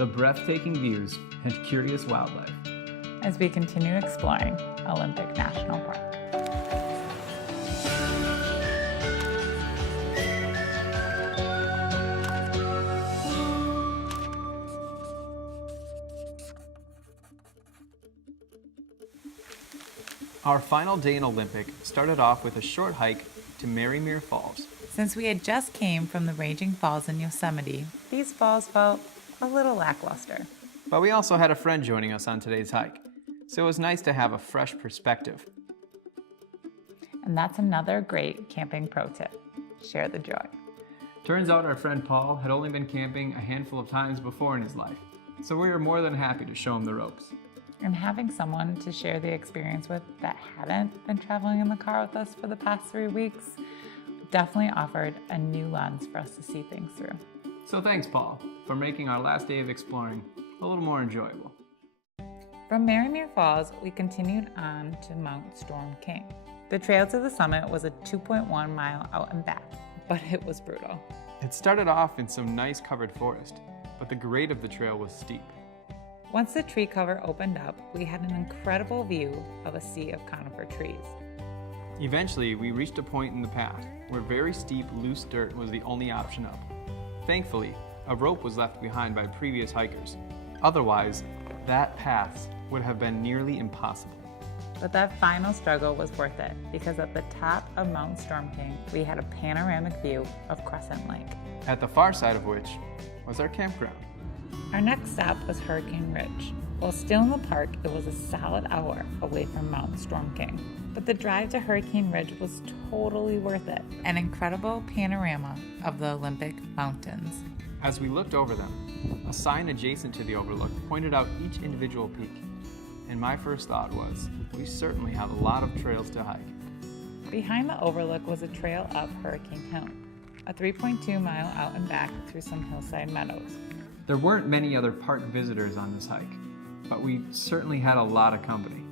the breathtaking views, and curious wildlife as we continue exploring Olympic National Park. Our final day in Olympic started off with a short hike to Merrymere Falls. Since we had just came from the Raging Falls in Yosemite, these falls felt a little lackluster. But we also had a friend joining us on today's hike, so it was nice to have a fresh perspective. And that's another great camping pro tip: share the joy. Turns out our friend Paul had only been camping a handful of times before in his life, so we were more than happy to show him the ropes. And having someone to share the experience with that hadn't been traveling in the car with us for the past 3 weeks definitely offered a new lens for us to see things through. So thanks, Paul, for making our last day of exploring a little more enjoyable. From Merrymere Falls, we continued on to Mount Storm King. The trail to the summit was a 2.1 mile out and back, but it was brutal. It started off in some nice covered forest, but the grade of the trail was steep. Once the tree cover opened up, we had an incredible view of a sea of conifer trees. Eventually, we reached a point in the path where very steep, loose dirt was the only option up. Thankfully, a rope was left behind by previous hikers. Otherwise, that path would have been nearly impossible. But that final struggle was worth it, because at the top of Mount Storm King, we had a panoramic view of Crescent Lake, at the far side of which was our campground. Our next stop was Hurricane Ridge. While still in the park, it was a solid hour away from Mount Storm King. But the drive to Hurricane Ridge was totally worth it. An incredible panorama of the Olympic Mountains. As we looked over them, a sign adjacent to the overlook pointed out each individual peak. And my first thought was, we certainly have a lot of trails to hike. Behind the overlook was a trail up Hurricane Hill, a 3.2 mile out and back through some hillside meadows. There weren't many other park visitors on this hike, but we certainly had a lot of company.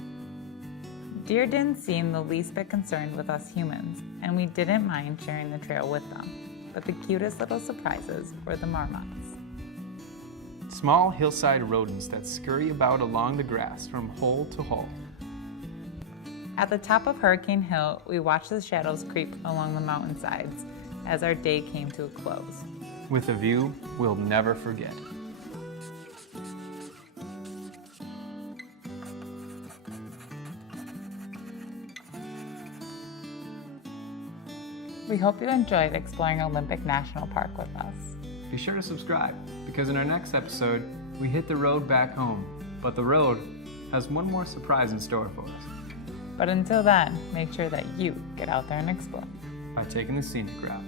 Deer didn't seem the least bit concerned with us humans, and we didn't mind sharing the trail with them. But the cutest little surprises were the marmots. Small hillside rodents that scurry about along the grass from hole to hole. At the top of Hurricane Hill, we watched the shadows creep along the mountainsides as our day came to a close. With a view we'll never forget. We hope you enjoyed exploring Olympic National Park with us. Be sure to subscribe, because in our next episode, we hit the road back home, but the road has one more surprise in store for us. But until then, make sure that you get out there and explore by taking the scenic route.